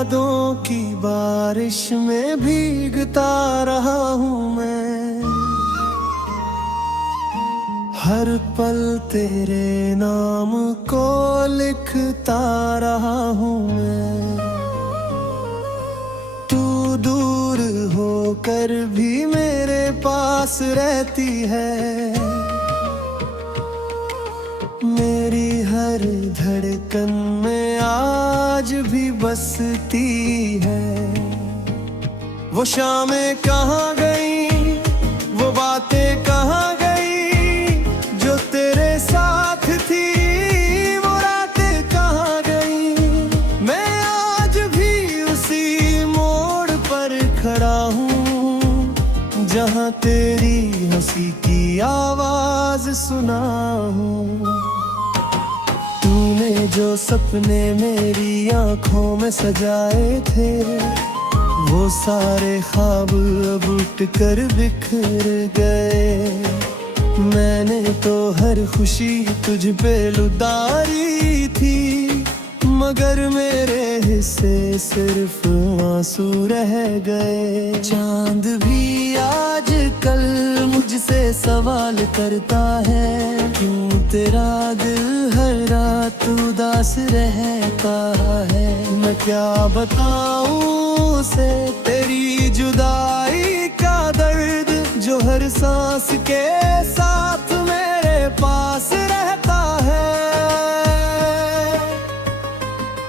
यादों की बारिश में भीगता रहा हूँ मैं। हर पल तेरे नाम को लिखता रहा हूँ मैं। तू दूर होकर भी मेरे पास रहती है। मेरी हर धड़कन में आज भी बसती है। वो शामें कहाँ गई, वो बातें कहाँ गई जो तेरे साथ थी, वो रातें कहाँ गई। मैं आज भी उसी मोड़ पर खड़ा हूँ जहाँ तेरी हंसी की आवाज सुना हूँ। तूने जो सपने मेरी आंखों में सजाए थे, वो सारे ख्वाब अब उठ कर बिखर गए। मैंने तो हर खुशी तुझ पे लुटाई थी, मगर मेरे हिस्से सिर्फ आंसू रह गए। चांद भी आज कल मुझसे सवाल करता है, क्यों तेरा दिल हर रात उदास रहता है। मैं क्या बताऊं उसे तेरी जुदाई का दर्द, जो हर सांस के साथ मेरे पास रहता है।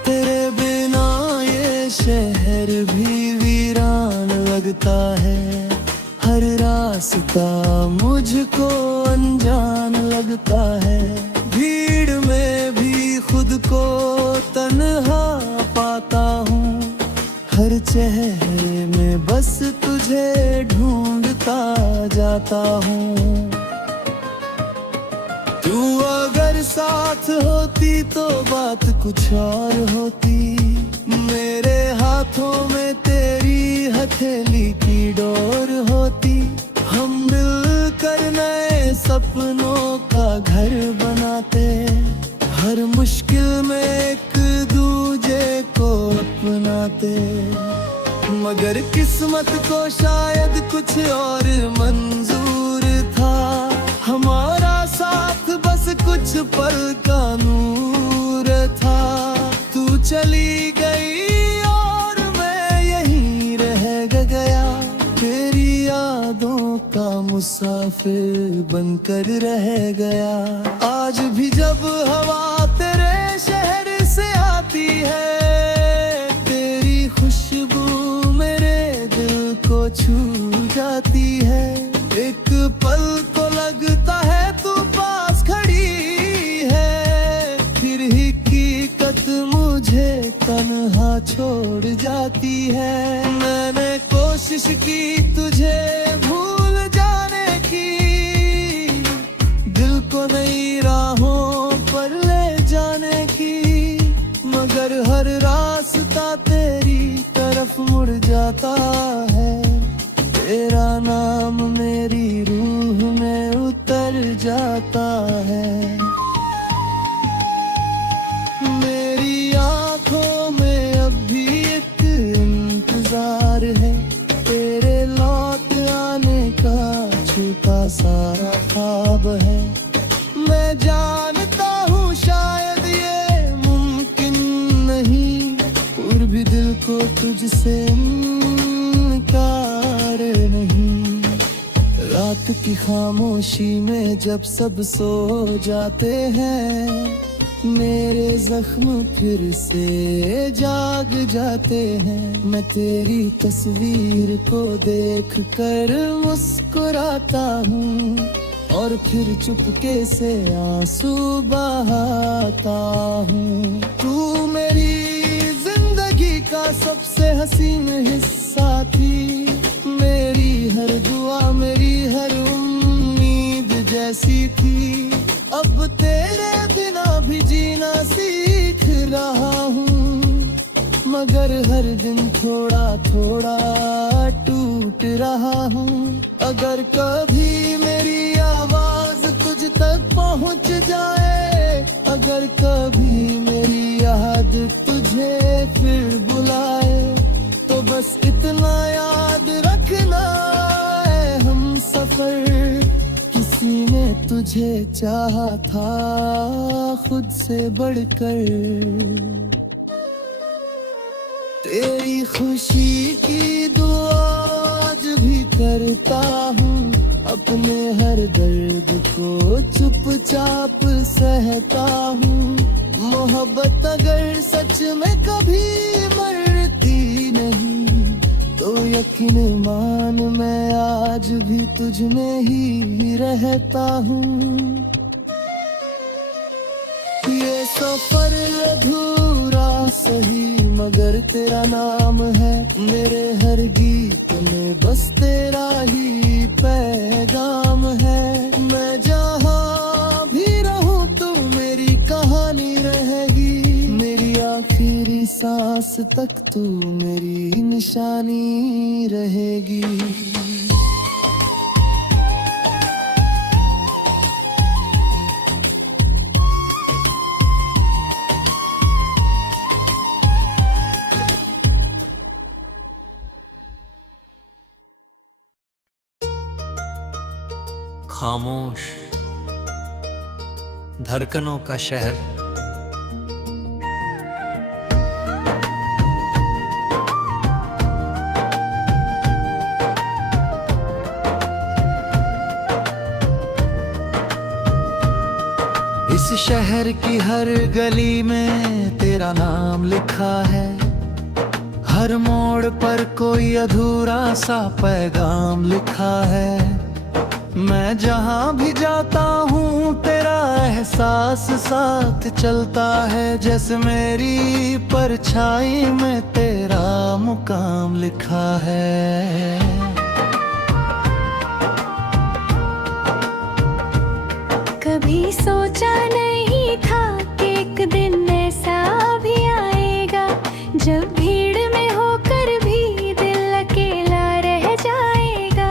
तेरे बिना ये शहर भी वीरान लगता है। हर रास्ता मुझको अनजान लगता है। भीड़ में भी खुद को तन्हा पाता हूँ। हर चेहरे में बस तुझे ढूंढता जाता हूँ। तू अगर साथ होती तो बात कुछ और होती। मेरे हाथों में तेरी हथेली की डोर होती। हम मिलकर नए सपनों का घर बनाते। हर मुश्किल में एक दूजे को अपनाते। मगर किस्मत को शायद कुछ और मंजूर था। हमारा साथ बस कुछ पल का नूर था। तू चली गई और मैं यहीं रह गया, तेरी यादों का मुसाफिर बनकर रह गया। आज भी जब हवा तेरे शहर से आती है, तेरी खुशबू मेरे दिल को छू जाती है। एक पल को लगता है तू पास खड़ी है, फिर हकीकत मुझे तन्हा छोड़ जाती है। मैंने कोशिश की तुझे भूल जाने की, दिल को नई राहों पर ले जाने की, मगर हर रास्ता तेरी तरफ मुड़ जाता है। तेरा नाम मेरी रूह में उतर जाता है। मेरी आंखों में अब भी एक इंतजार है, तेरे लौट आने का छुपा सारा ख्वाब है। मैं जानता हूँ शायद ये मुमकिन नहीं, और भी दिल को तुझसे इनकार नहीं। रात की खामोशी में जब सब सो जाते हैं, मेरे जख्म फिर से जाग जाते हैं। मैं तेरी तस्वीर को देख कर मुस्कुराता हूँ, और फिर चुपके से आंसू बहाता हूँ। तू मेरी जिंदगी का सबसे हसीन हिस्सा थी। मेरी हर दुआ मेरी हर उम्मीद जैसी थी। अब तेरे बिना भी जीना सीख रहा हूँ, मगर हर दिन थोड़ा थोड़ा टूट रहा हूँ। अगर कभी मेरी आवाज तुझ तक पहुँच जाए, अगर कभी मेरी याद तुझे फिर बुलाए, तुझे चाहा था खुद से बढ़कर। तेरी खुशी की दुआ आज भी करता हूँ, अपने हर दर्द को चुपचाप सहता हूँ। मोहब्बत अगर सच में कभी मरती नहीं, तो यकीन मान मैं आज भी तुझ में ही रहता हूँ। ये सफर अधूरा सही मगर तेरा नाम है, मेरे हर गीत में बस तेरा ही पैगाम है। मैं जहाँ भी रहूं तू मेरी कहानी रहेगी, मेरी आखिरी सांस तक तू मेरी निशानी रहेगी। खामोश धड़कनों का शहर, इस शहर की हर गली में तेरा नाम लिखा है, हर मोड़ पर कोई अधूरा सा पैगाम लिखा है। मैं जहाँ भी जाता हूँ तेरा एहसास साथ चलता है, जैसे मेरी परछाई में तेरा मुकाम लिखा है। कभी सोचा नहीं था कि एक दिन ऐसा भी आएगा, जब भीड़ में होकर भी दिल अकेला रह जाएगा।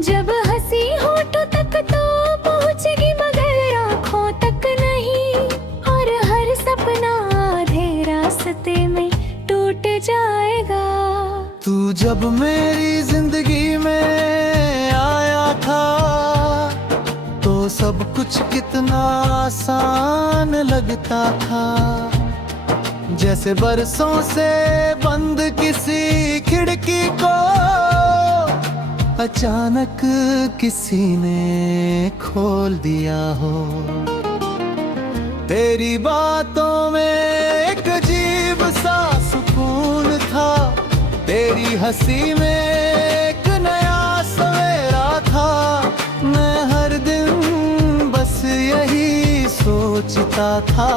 जब हंसी होठों तक तो पहुंचेगी मगर आँखों तक नहीं, और हर सपना आधे रास्ते में टूट जाएगा। तू जब मेरी जिंदगी में आया था तो सब कुछ कितना आसान लगता था, जैसे बरसों से बंद किसी खिड़की को अचानक किसी ने खोल दिया हो। तेरी बातों में एक अजीब सा सुकून था, तेरी हंसी में एक नया सवेरा था। मैं हर दिन बस यही सोचता था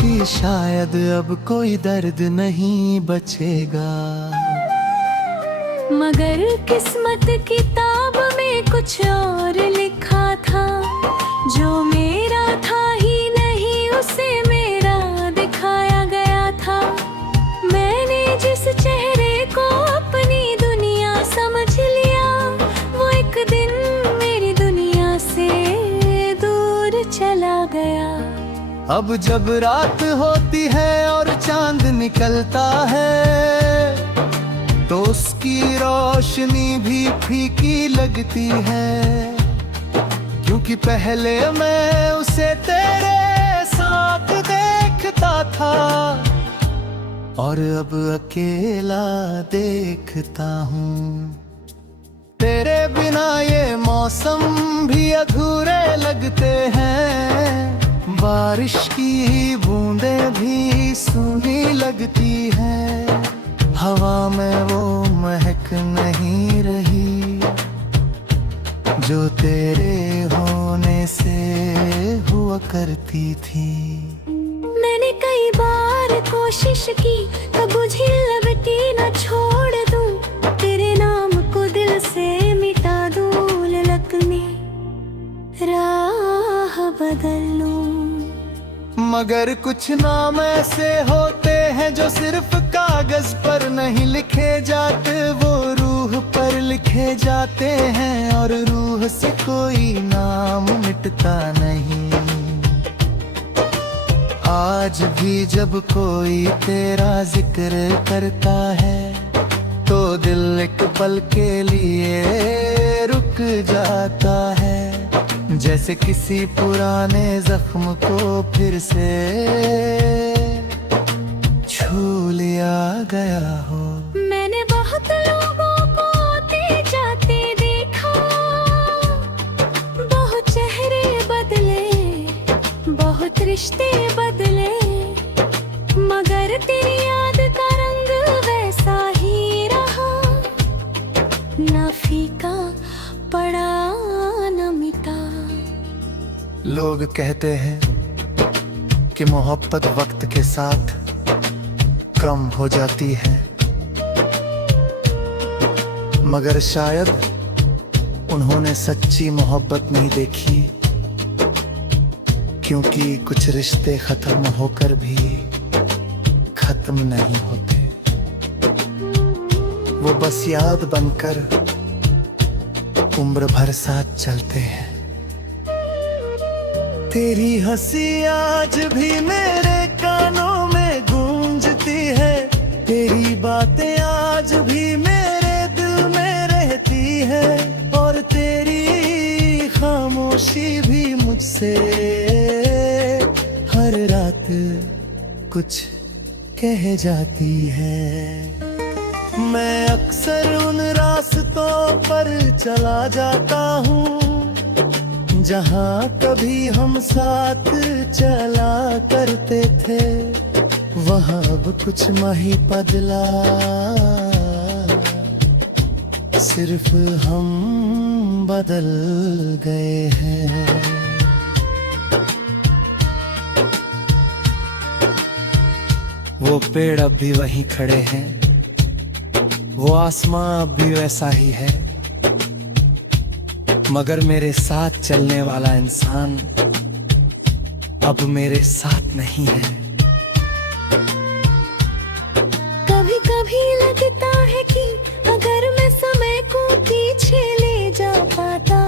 कि शायद अब कोई दर्द नहीं बचेगा, मगर किस्मत किताब में कुछ और लिखा था। जो मेरा था ही नहीं उसे मेरा दिखाया गया था। मैंने जिस चेहरे को अपनी दुनिया समझ लिया, वो एक दिन मेरी दुनिया से दूर चला गया। अब जब रात होती है और चांद निकलता है तो उसकी रोशनी भी फीकी लगती है, क्योंकि पहले मैं उसे तेरे साथ देखता था और अब अकेला देखता हूँ। तेरे बिना ये मौसम भी अधूरे लगते हैं, बारिश की बूंदें भी सूनी लगती हैं, हवा में वो महक नहीं रही जो तेरे होने से हुआ करती थी। मैंने कई बार कोशिश की कब बुझी लगती न छोड़ दूं, तेरे नाम को दिल से मिटा दूं, ललक में राह बदल लूं। मगर कुछ नाम ऐसे होते हैं जो सिर्फ कागज पर नहीं लिखे जाते, वो रूह पर लिखे जाते हैं और रूह से कोई नाम मिटता नहीं। आज भी जब कोई तेरा जिक्र करता है तो दिल एक पल के लिए रुक जाता है, जैसे किसी पुराने जख्म को फिर से छू लिया गया हो। मैंने बहुत लोगों को आते जाते देखा, बहुत चेहरे बदले, बहुत रिश्ते बदले, मगर तेरी याद का रंग वैसा ही रहा, ना फीका पड़ा न मिटा। लोग कहते हैं कि मोहब्बत वक्त के साथ कम हो जाती है, मगर शायद उन्होंने सच्ची मोहब्बत नहीं देखी, क्योंकि कुछ रिश्ते खत्म होकर भी खत्म नहीं होते, वो बस याद बनकर उम्र भर साथ चलते हैं। तेरी हंसी आज भी मेरे कानों में गूंजती है, तेरी बातें आज भी मेरे दिल में रहती है, और तेरी खामोशी भी मुझसे हर रात कुछ कह जाती है। मैं अक्सर उन रास्तों पर चला जाता हूँ जहाँ कभी हम साथ चला करते थे, वहाँ अब कुछ नहीं बदला, सिर्फ हम बदल गए हैं। वो पेड़ अब भी वहीं खड़े हैं, वो आसमां अब भी वैसा ही है, मगर मेरे साथ चलने वाला इंसान अब मेरे साथ नहीं है। कभी कभी लगता है कि अगर मैं समय को पीछे ले जा पाता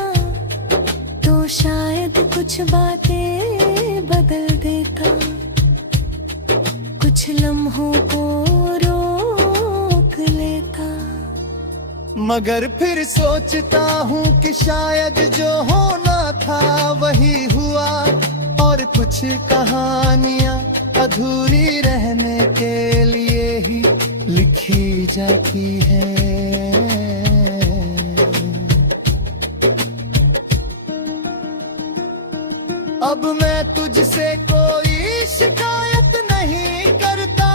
तो शायद कुछ बातें बदल देता, कुछ लम्हों को रोक लेता। मगर फिर सोचता हूँ कि शायद जो होना था वही हुआ, और कुछ कहानियाँ अधूरी रहने के लिए ही लिखी जाती है। अब मैं तुझसे कोई शिकायत नहीं करता,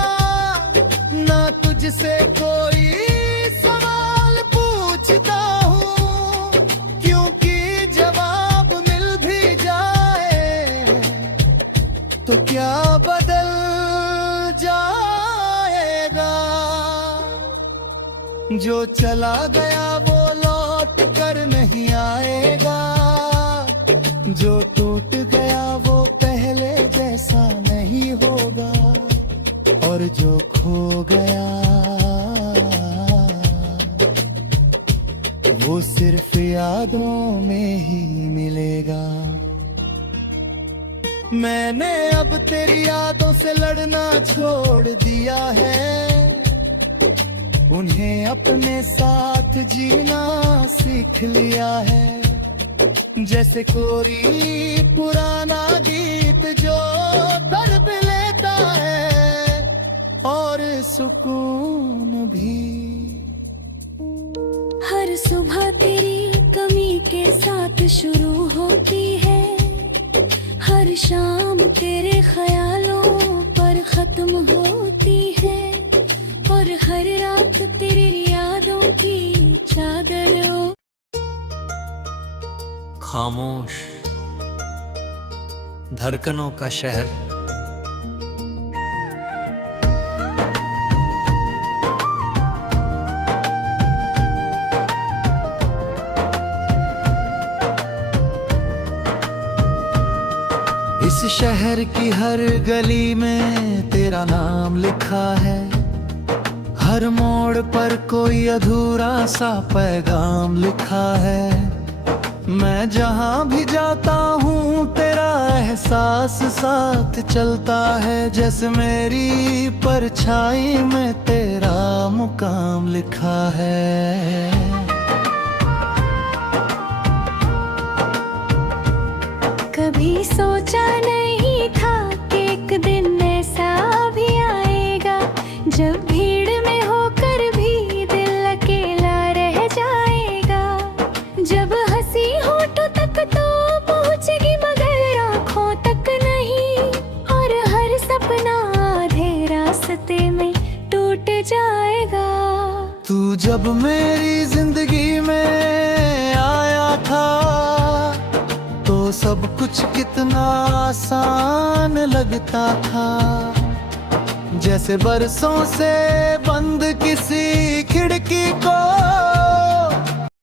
ना तुझसे कोई सवाल पूछता हूँ, क्योंकि जवाब मिल भी जाए तो क्या बदल जाएगा। जो चला गया वो लौट कर नहीं आएगा, जो टूट गया वो पहले जैसा नहीं होगा, और जो खो गया वो सिर्फ यादों में ही मिलेगा। मैंने अब तेरी यादों से लड़ना छोड़ दिया है, उन्हें अपने साथ जीना सीख लिया है, जैसे कोई पुराना गीत जो दर्द लेता है और सुकून भी। हर सुबह तेरी कमी के साथ शुरू होती है, हर शाम तेरे ख्यालों पर खत्म होती है, और हर रात तेरी यादों की चादर ओ। खामोश धड़कनों का शहर, इस शहर की हर गली में तेरा नाम लिखा है, हर मोड़ पर कोई अधूरा सा पैगाम लिखा है। मैं जहाँ भी जाता हूँ तेरा एहसास साथ चलता है, जैसे मेरी परछाई में तेरा मुकाम लिखा है। कभी सोचा नहीं था कि एक दिन ऐसा भी आएगा, जब भीड़ में होकर भी दिल अकेला रह जाएगा। जब हंसी होठों तक तो पहुंचेगी मगर आंखों तक नहीं, और हर सपना आधे रास्ते में टूट जाएगा। तू जब मेरी जिंदगी में आया था तो सब कुछ कितना आसान लगता था, जैसे बरसों से बंद किसी खिड़की को